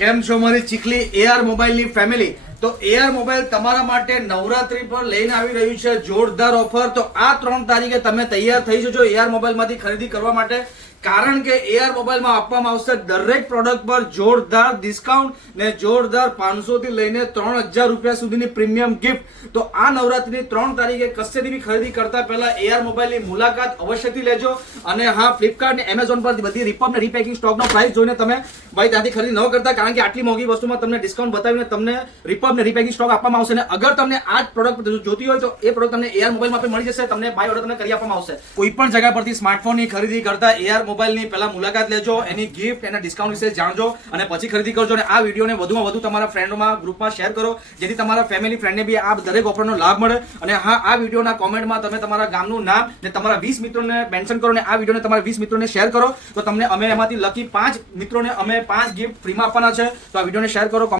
કેમ છો મારી ચીખલી એઆર મોબાઈલની ફેમિલી? તો એઆર મોબાઈલ તમારા માટે નવરાત્રી પર લઈને આવી રહ્યું છે જોરદાર ઓફર. તો આ 3 તારીખે તમે તૈયાર થઈ જજો એઆર મોબાઈલમાંથી ખરીદી કરવા માટે, કારણ કે એઆર મોબાઈલમાં આપવામાં આવશે દરેક પ્રોડક્ટ પર જોરદાર ડિસ્કાઉન્ટ ને જોરદાર 500 થી લઈને 3000 રૂપિયા સુધીની પ્રીમિયમ ગિફ્ટ. તો આ નવરાત્રીની 3 તારીખે કશેથી બી ખરીદી કરતા પહેલા એઆર મોબાઈલની મુલાકાત અવશ્યથી લેજો. અને હા, ફ્લિપકાર્ટ ને એમેઝોન પર બધી રિપપ ને રીપેકિંગ સ્ટોકનો પ્રાઇસ જોઈને તમે ભાઈ ત્યાંથી ખરીદી ન કરતા, કારણ કે આટલી મોંઘી વસ્તુમાં તમને ડિસ્કાઉન્ટ બતાવીને તમને રિપપ ને રીપેકિંગ સ્ટોક આપવામાં આવશે. અને અગર તમને આ જ પ્રોડક્ટ જોતી હોય તો એ પ્રોડક્ટ તમને એઆર મોબાઈલમાં પણ મળી જશે. તમને બાય ઓર્ડર તમને કરી આપવામાં આવશે. કોઈ પણ જગ્યા પરથી સ્માર્ટફોનની ખરીદી કરતા એઆર મોબાઈલની પહેલા મુલાકાત લેજો, એની ગિફ્ટ, એના ડિસ્કાઉન્ટ વિશે જાણજો અને પછી ખરીદી કરજો. અને આ વિડીયોને વધુમાં વધુ તમારા ફ્રેન્ડોમાં ગ્રુપમાં શેર કરો, જેથી તમારા ફેમિલી ફ્રેન્ડને બી આ દરેક ઓફરનો લાભ મળે. અને હા, આ વિડીયોના કોમેન્ટમાં તમે તમારા ગામનું નામ ને તમારા 20 મિત્રોને મેન્શન કરો, ને આ વિડીયોને તમારા 20 મિત્રોને શેર કરો. તો તમને અમે એમાંથી લકી 5 મિત્રોને અમે 5 ગિફ્ટ ફ્રીમાં આપવાના છે. તો આ વિડીયોને શેર કરો.